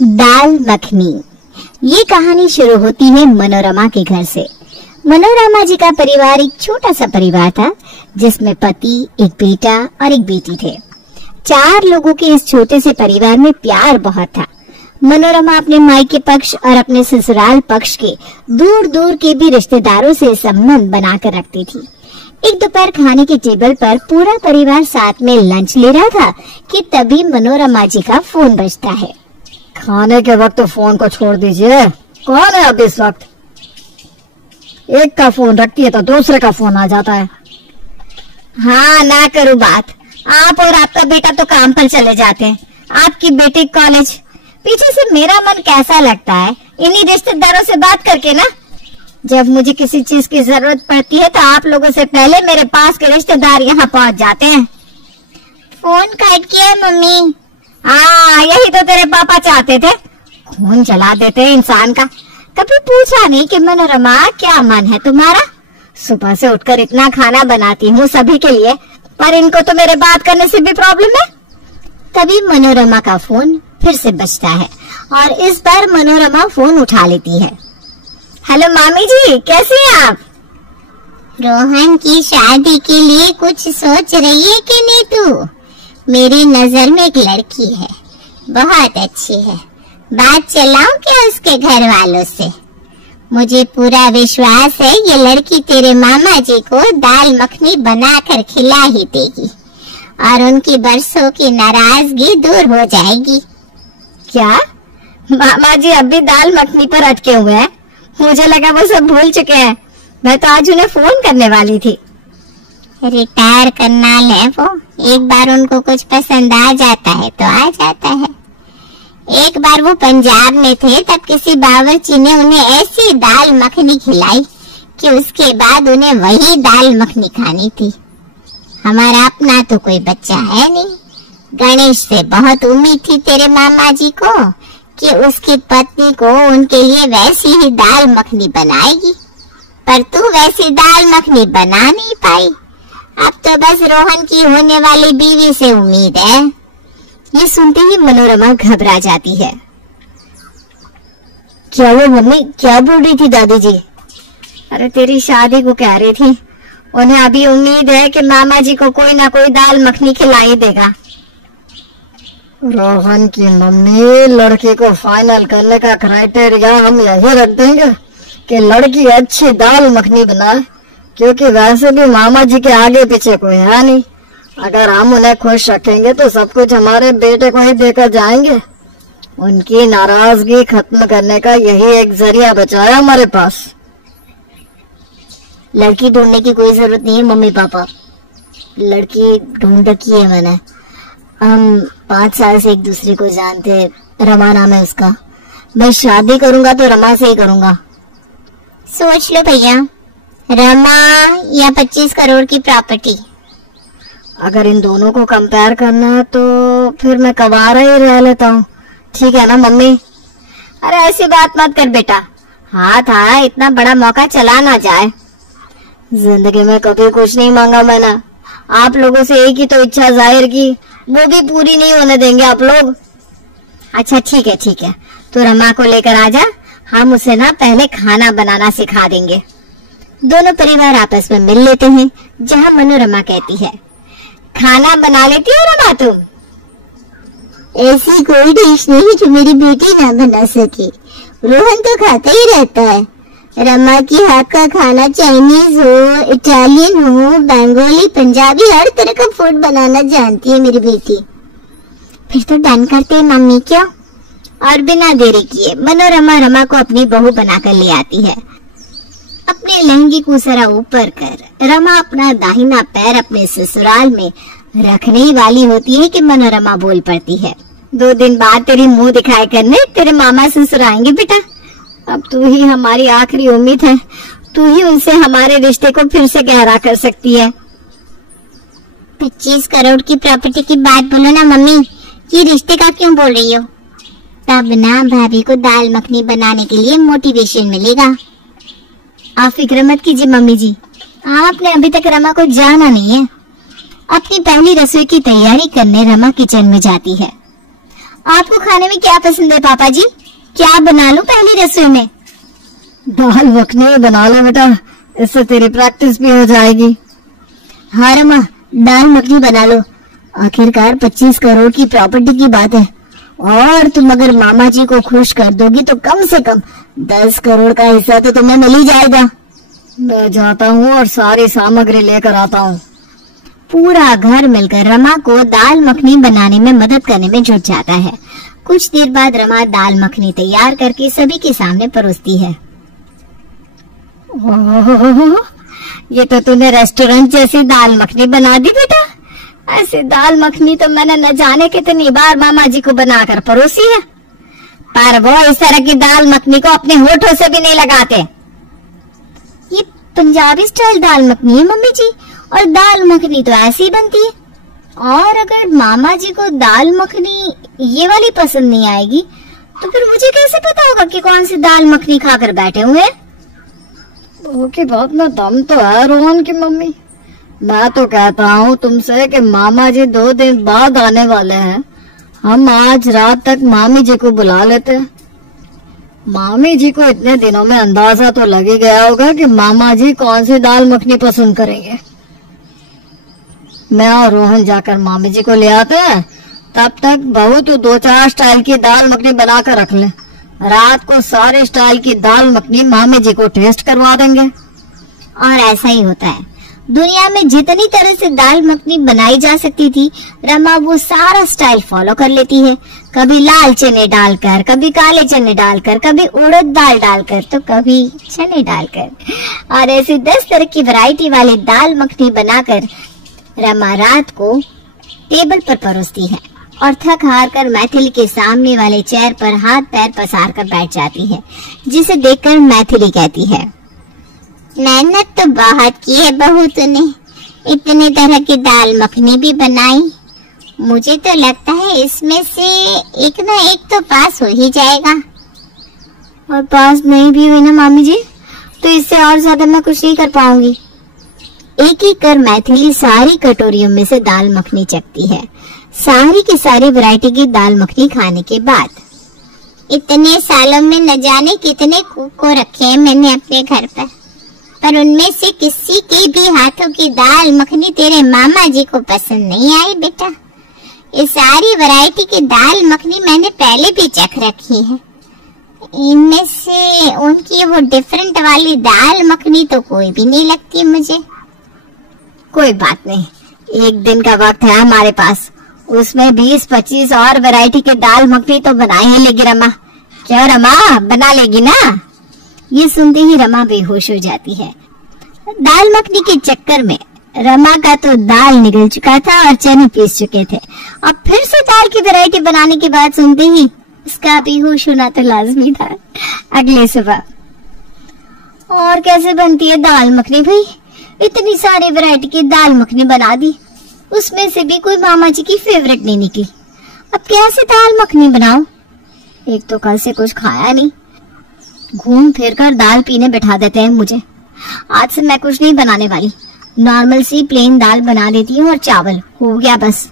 दाल मखनी। ये कहानी शुरू होती है मनोरमा के घर से। मनोरमा जी का परिवार एक छोटा सा परिवार था, जिसमें पति, एक बेटा और एक बेटी थे। 4 लोगों के इस छोटे से परिवार में प्यार बहुत था। मनोरमा अपने मायके पक्ष और अपने ससुराल पक्ष के दूर दूर के भी रिश्तेदारों से संबंध बनाकर रखती थी। एक दोपहर खाने के टेबल पर पूरा परिवार साथ में लंच ले रहा था कि तभी मनोरमा जी का फोन बजता है। खाने के वक्त तो फोन को छोड़ दीजिए। कौन है अब इस वक्त? एक का फोन रखती है तो दूसरे का फोन आ जाता है। हाँ, ना करो बात। आप और आपका बेटा तो काम पर चले जाते हैं, आपकी बेटी कॉलेज। पीछे से मेरा मन कैसा लगता है इन्हीं रिश्तेदारों से बात करके ना। जब मुझे किसी चीज की जरूरत पड़ती है तो आप लोगों से पहले मेरे पास के रिश्तेदार यहाँ पहुँच जाते हैं। फोन काट किया मम्मी। हाँ, यही तो तेरे पापा चाहते थे, खून जला देते हैं इंसान का। कभी पूछा नहीं कि मनोरमा क्या मन है तुम्हारा? सुबह से उठकर इतना खाना बनाती हूँ सभी के लिए, पर इनको तो मेरे बात करने से भी प्रॉब्लम है। तभी मनोरमा का फोन फिर से बजता है और इस बार मनोरमा फोन उठा लेती है। हेलो मामी जी, कैसी हैं आप? रोहन की शादी के लिए कुछ सोच रही है कि नहीं तू? मेरी नजर में एक लड़की है, बहुत अच्छी है। बात चलाऊं क्या उसके घर वालों से? मुझे पूरा विश्वास है ये लड़की तेरे मामा जी को दाल मखनी बनाकर खिला ही देगी और उनकी बरसों की नाराजगी दूर हो जाएगी। क्या मामा जी अब भी दाल मखनी पर अटके हुए हैं? मुझे लगा वो सब भूल चुके हैं। मैं तो आज उन्हें फोन करने वाली थी। रिटायर करना ले वो, एक बार उनको कुछ पसंद आ जाता है तो आ जाता है। एक बार वो पंजाब में थे, तब किसी बावर्ची ने उन्हें ऐसी दाल मखनी खिलाई कि उसके बाद उन्हें वही दाल मखनी खानी थी। हमारा अपना तो कोई बच्चा है नहीं। गणेश से बहुत उम्मीद थी तेरे मामा जी को कि उसकी पत्नी को उनके लिए वैसी ही दाल मखनी बनाएगी, पर तू वैसी दाल मखनी बना नहीं पाई। अब तो बस रोहन की होने वाली बीवी से उम्मीद है। ये सुनते ही मनोरमा घबरा जाती है। क्या वो मम्मी क्या बोल रही थी दादी जी? अरे तेरी शादी को कह रही थी। उन्हें अभी उम्मीद है कि मामा जी को कोई ना कोई दाल मखनी खिलाई देगा। रोहन की मम्मी, लड़की को फाइनल करने का क्राइटेरिया हम यही रख देंगे कि लड़की अच्छी दाल मखनी बनाए, क्योंकि वैसे भी मामा जी के आगे पीछे कोई है नहीं। अगर हम उन्हें खुश रखेंगे तो सब कुछ हमारे बेटे को ही देकर जाएंगे। उनकी नाराजगी खत्म करने का यही एक जरिया बचा है हमारे पास। लड़की ढूंढने की कोई जरूरत नहीं है मम्मी पापा, लड़की ढूंढ रखी है मैंने। हम 5 साल से एक दूसरे को जानते हैं। रमा नाम है उसका। मैं शादी करूंगा तो रमा से ही करूंगा। सोच लो भैया, रमा या 25 करोड़ की प्रॉपर्टी। अगर इन दोनों को कंपेयर करना है तो फिर मैं कवारा ही रह लेता हूँ, ठीक है ना मम्मी? अरे ऐसी बात मत कर बेटा, हाथ आया इतना बड़ा मौका चला ना जाए। जिंदगी में कभी कुछ नहीं मांगा मैंने। आप लोगों से एक ही तो इच्छा जाहिर की, वो भी पूरी नहीं होने देंगे आप लोग। अच्छा ठीक है, तो रमा को लेकर आजा, हम उसे ना पहले खाना बनाना सिखा देंगे। दोनों परिवार आपस में मिल लेते हैं, जहाँ मनोरमा कहती है, खाना बना लेती हो रमा तुम? ऐसी कोई डिश नहीं जो मेरी बेटी ना बना सके। रोहन तो खाता ही रहता है। रमा की हाथ का खाना चाइनीज हो, इटालियन हो, बंगाली, पंजाबी, हर तरह का फूड बनाना जानती है मेरी बेटी। फिर तो डन करते हैं मम्मी, क्यों? और बिना देरी किए मनोरमा रमा को अपनी बहू बनाकर ले आती है। अपने लहंगे को जरा ऊपर कर रमा अपना दाहिना पैर अपने ससुराल में रखने ही वाली होती है कि मनोरमा बोल पड़ती है, 2 दिन बाद तेरी मुंह दिखाई करने तेरे मामा ससुर आएंगे बेटा। अब तू ही हमारी आखिरी उम्मीद है, तू ही उनसे हमारे रिश्ते को फिर से गहरा कर सकती है। 25 करोड़ की प्रॉपर्टी की बात बोलो ना मम्मी, ये रिश्ते का क्यों बोल रही हो? तब ना भाभी को दाल मखनी बनाने के लिए मोटिवेशन मिलेगा। आप फिक्र मत कीजिए मम्मी जी, आपने अभी तक रमा को जाना नहीं है। अपनी पहली रसोई की तैयारी करने रमा किचन में जाती है। आपको खाने में क्या पसंद है पापा जी? क्या बना लूं पहली रसोई में? दाल मखनी बना ले बेटा, इससे तेरी प्रैक्टिस भी हो जाएगी। हाँ रमा, दाल मखनी बना लो। आखिरकार 25 करोड़ की प्रॉपर्टी की बात है, और तुम अगर मामा जी को खुश कर दोगी तो कम से कम 10 करोड़ का हिस्सा तो तुम्हें मिल ही जाएगा। मैं जाता हूँ और सारी सामग्री लेकर आता हूँ। पूरा घर मिलकर रमा को दाल मखनी बनाने में मदद करने में जुट जाता है। कुछ देर बाद रमा दाल मखनी तैयार करके सभी के सामने परोसती है। ओह, ये तो तूने रेस्टोरेंट जैसी दाल मखनी बना दी बेटा। ऐसी दाल मखनी तो मैंने न जाने कितनी बार मामा जी को बनाकर परोसी है, पर वो इस तरह की दाल मखनी को अपने होठों से भी नहीं लगाते। ये पंजाबी स्टाइल दाल मखनी है मम्मी जी, और दाल मखनी तो ऐसी ही बनती है। और अगर मामा जी को दाल मखनी ये वाली पसंद नहीं आएगी तो फिर मुझे कैसे पता होगा कि कौन सी दाल मखनी खाकर बैठे हुए हैं? बहू की बात में दम तो है रोहन की मम्मी। मैं तो कहता हूँ तुमसे कि मामा जी 2 दिन बाद आने वाले हैं, हम आज रात तक मामी जी को बुला लेते हैं। मामी जी को इतने दिनों में अंदाजा तो लग ही गया होगा कि मामा जी कौन सी दाल मखनी पसंद करेंगे। मैं और रोहन जाकर मामी जी को ले आते हैं, तब तक बहू तो 2-4 स्टाइल की दाल मखनी बना कर रख ले। रात को सारे स्टाइल की दाल मखनी मामी जी को टेस्ट करवा देंगे। और ऐसा ही होता है। दुनिया में जितनी तरह से दाल मखनी बनाई जा सकती थी, रमा वो सारा स्टाइल फॉलो कर लेती है। कभी लाल चने डालकर, कभी काले चने डालकर, कभी उड़द दाल डालकर, तो कभी चने डालकर, और ऐसी 10 तरह की वैरायटी वाली दाल मखनी बनाकर रमा रात को टेबल पर परोसती है और थक हार कर मैथिली के सामने वाले चेयर पर हाथ पैर पसार कर बैठ जाती है, जिसे देखकर मैथिली कहती है, मेहनत तो बहुत की है बहू तूने, इतने तरह की दाल मखनी भी बनाई। मुझे तो लगता है इसमें से एक ना एक तो पास हो ही जाएगा। और पास नहीं भी हुई ना मामी जी, तो इससे और ज्यादा मैं कुछ नहीं कर पाऊंगी। एक एक कर मैथिली सारी कटोरियों में से दाल मखनी चखती है। सारी की सारी वैरायटी की दाल मखनी खाने के बाद, इतने सालों में न जाने कितने कुक को रखे हैं मैंने अपने घर पर उनमें से किसी के भी हाथों की दाल मखनी तेरे मामा जी को पसंद नहीं आई बेटा। ये सारी वैरायटी की दाल मखनी मैंने पहले भी चख रखी है, इनमें से उनकी वो डिफरेंट वाली दाल मखनी तो कोई भी नहीं लगती मुझे। कोई बात नहीं, एक दिन का वक्त है हमारे पास, उसमें 20-25 और वैरायटी के दाल मखनी तो बना ही लेगी रमा। क्यों रमा, बना लेगी ना? ये सुनते ही रमा बेहोश हो जाती है। दाल मखनी के चक्कर में रमा का तो दाल निकल चुका था और चने पीस चुके थे। अब फिर से दाल की वैरायटी बनाने की बात सुनते ही इसका बेहोश होना तो लाजमी था। अगले सुबह, और कैसे बनती है दाल मखनी भाई? इतनी सारी वैरायटी की दाल मखनी बना दी, उसमें से भी कोई मामा जी की फेवरेट नहीं निकली। अब कैसे दाल मखनी बनाऊं? एक तो कल से कुछ खाया नहीं, घूम फिर कर दाल पीने बैठा देते हैं मुझे। आज से मैं कुछ नहीं बनाने वाली, नॉर्मल सी प्लेन दाल बना देती हूँ और चावल हो गया बस।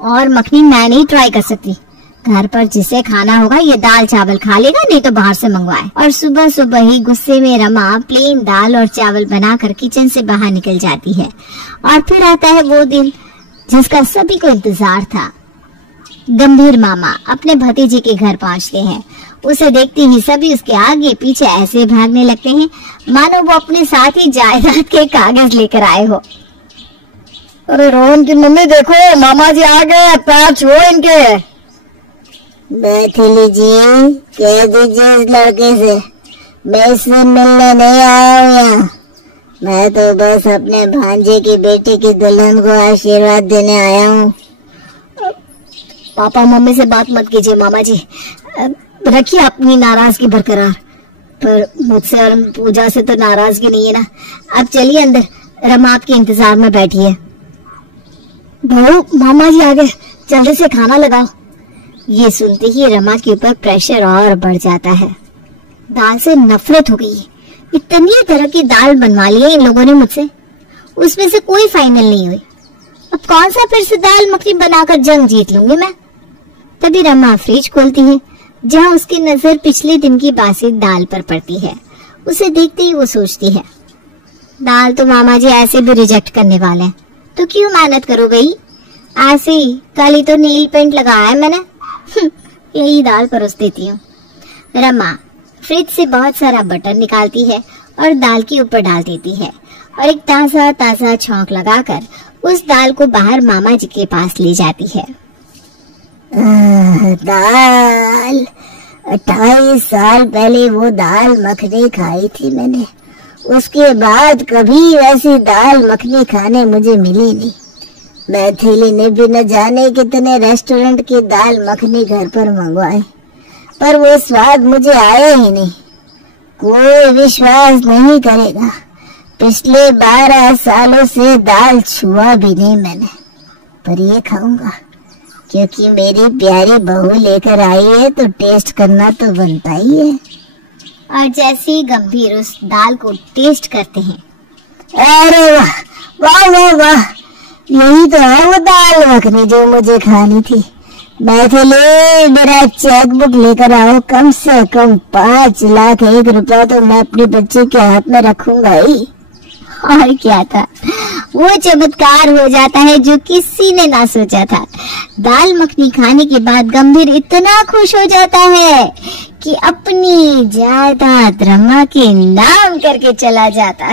और मखनी मैं नहीं ट्राई कर सकती, घर पर जिसे खाना होगा ये दाल चावल खा लेगा, नहीं तो बाहर से मंगवाए। और सुबह सुबह ही गुस्से में रमा प्लेन दाल और चावल बनाकर किचन से बाहर निकल जाती है। और फिर आता है वो दिन जिसका सभी को इंतजार था। गंभीर मामा अपने भतीजे के घर पहुंचते हैं। उसे देखते ही सभी उसके आगे पीछे ऐसे भागने लगते हैं मानो वो अपने साथ ही जायदाद के कागज लेकर आए हो। अरे रोहन की मम्मी देखो, मामा जी आ गए, पैर छुओ इनके। मैथिली जी, कह दीजिए इस लड़के से मैं इससे मिलने नहीं आया हूँ यहाँ। मैं तो बस अपने भांजे की बेटी की दुल्हन को आशीर्वाद देने आया हूँ। पापा मम्मी से बात मत कीजिए मामा जी, रखिए अपनी नाराजगी बरकरार, पर मुझसे और पूजा से तो नाराजगी नहीं है ना। अब चलिए अंदर, रमा आपके इंतजार में बैठी है। बहू, मामा जी आ गए, जल्दी से खाना लगाओ। ये सुनते ही रमा के ऊपर प्रेशर और बढ़ जाता है। दाल से नफरत हो गई है, इतनी तरह की दाल बनवा ली है इन लोगों ने मुझसे, उसमें से कोई फाइनल नहीं हुई। अब कौन सा फिर से दाल मखनी बनाकर जंग जीत लूंगी मैं? तभी रमा फ्रिज खोलती है, जहाँ उसकी नजर पिछले दिन की बासी दाल पर पड़ती है। उसे देखते ही वो सोचती है, दाल तो मामा जी ऐसे भी रिजेक्ट करने वाले हैं, तो क्यों मेहनत करो भाई, ऐसे ही कल ही तो नील पेंट लगाया है मैंने, यही दाल परोस देती हूँ। रमा फ्रिज से बहुत सारा बटर निकालती है और दाल के ऊपर डाल देती है और एक ताजा ताजा छौंक लगाकर उस दाल को बाहर मामा जी के पास ले जाती है। दाल 28 साल पहले वो दाल मखनी खाई थी मैंने, उसके बाद कभी ऐसी दाल मखनी खाने मुझे मिली नहीं। मैथिली ने भी न जाने कितने रेस्टोरेंट की दाल मखनी घर पर मंगवाए, पर वो स्वाद मुझे आया ही नहीं। कोई विश्वास नहीं करेगा, पिछले 12 सालों से दाल छुआ भी नहीं मैंने, पर ये खाऊंगा क्योंकि मेरी प्यारी बहू लेकर आई है तो टेस्ट करना तो बनता ही है। और जैसे ही गंभीर उस दाल को टेस्ट करते हैं, अरे वाह वाह वाह वाह, यही तो है वो दाल मखनी जो मुझे खानी थी। मैथिली मेरा चेकबुक लेकर आओ, कम से कम 5,01,000 रुपया तो मैं अपने बच्चे के हाथ में रखूंगा ही। और क्या था, वो चमत्कार हो जाता है जो किसी ने ना सोचा था। दाल मखनी खाने के बाद गंभीर इतना खुश हो जाता है कि अपनी जायदाद रमा के नाम करके चला जाता है।